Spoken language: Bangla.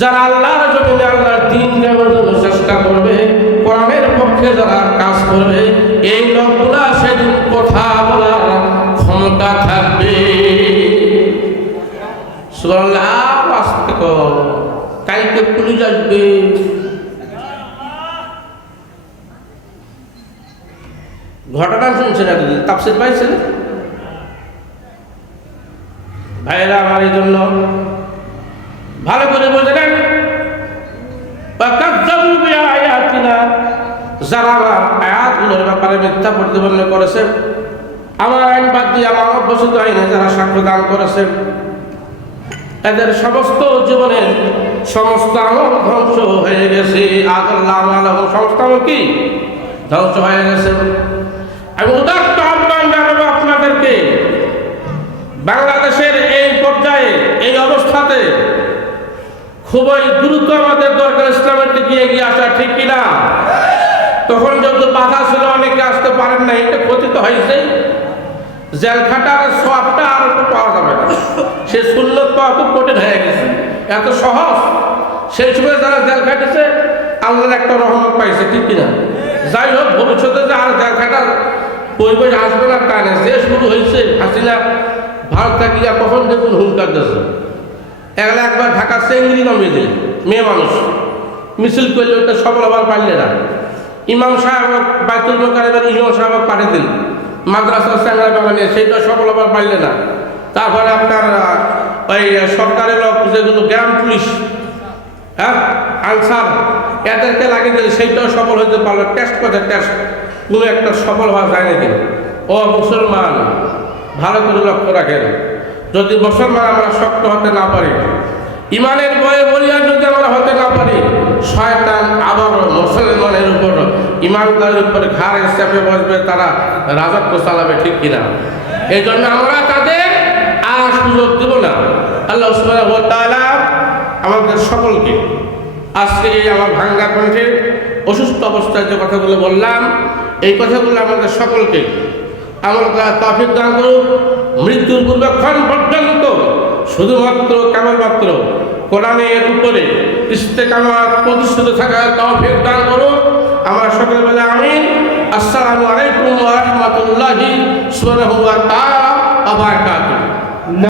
যারা আল্লাহর জমিনে আল্লাহর দিন দেওয়ার জন্য চেষ্টা করবে, কোরআনের পক্ষে যারা কাজ করবে, এই লোকগুলা সেদিন কথা বলার ক্ষমতা থাকবে। কালকে পুলিশ আসবে। ঘটনা শুনছেন এতদিন তাপসির পাইছেন? ভাইয়েরা আমার এই জন্য ভালো করে বুঝে নেন যারা আয়াতগুলোর ব্যাপারে মিথ্যা প্রতিপন্ন করেছে, আমার আইন বাদ দিয়ে আমার অভ্যসিত আইনে যারা সাক্ষ্য দান করেছেন এদের সমস্ত জীবনের সমস্ত আমল ধ্বংস হয়ে গেছে। আল্লাহ আমল সমস্ত কি? ধ্বংস হয়ে গেছে। আমি উদাত্ত আহ্বান জানাব আপনাদেরকে, বাংলাদেশের এই পর্যায়ে, এই অবস্থাতে খুবই দ্রুত আমাদের দরকার ইসলামের দিকে এগিয়ে আসা, ঠিক কিনা? তখন যত বাধা ছিল, অনেকে আসতে পারেন না এটা ক্ষতি তো হয়েছে। জেল খাটার সবটা আর একটু পাওয়া যাবে না। সে সুন্নত পাওয়া খুব কঠিন হয়ে গেছে। এত সহজ। সেই সময় যারা জেল খাটেছে, আল্লাহর একটা রহমত পাইছে, ঠিক কিনা? যাই হোক, ভবিষ্যতে যে আর জেল খাটার পরিবেশ আসবে না, তা না যে শুরু হয়েছে, হাসিনা ভারত থাকিয়া কখন দেখুন হুঙ্কার দিয়েছে। এগুলো একবার ঢাকা চেঙ্গিরি নামিয়ে দিল, মেয়ে মানুষ। মিছিল করলে ওটা সফল হবার পারলে না। ইমাম সাহেব বাইতুল মোকারেবের ইমাম সাহেব পাঠিয়ে দিল। মাদ্রাসা স্যাংরা বাগানে সেইটা সফল হবার পারলে না। তারপরে আপনার ওই সরকারের যেগুলো গ্রাম পুলিশ হ্যাঁ আনসার, এদেরকে লাগিয়ে দিলে সেইটাও সফল হতে পারল টেস্ট করে টেস্ট কোনো একটা সফল হওয়া যায় নাকি? ও মুসলমান, ভালো করে লক্ষ্য রাখেন। যদি মুসলমান আমরা শক্ত হতে না পারি, ইমানের বয়ে বলিয়া যদি আমরা হতে না পারি, শয়তান আবার মুসলমানের উপর, ইমানদারের উপর ঘাড় চেপে বসবে, তারা রাজত্ব চালাবে ঠিক কিনা? এই জন্য আমরা তাদের আর সুযোগ দেব না। আল্লাহ তাআলা আমাদের সকলকে আজকে এই আমার ভাঙ্গা কণ্ঠে অসুস্থ অবস্থায় যে কথাগুলো বললাম, এই কথাগুলো আমাদের সকলকে আমার তাফিক দান করুক, মৃত্যুর পূর্বক্ষণ পর্যন্ত শুধুমাত্র কেবলমাত্র কোরআনের উপরে ইস্তেকামাত প্রতিষ্ঠিত থাকার তৌফিক দান করুক। আমরা সকালবেলা বলে আমিন। আসসালামু আলাইকুম ওয়া রাহমাতুল্লাহি সুবহানাহু ওয়া তাআলা ওয়া বারাকাতুহু।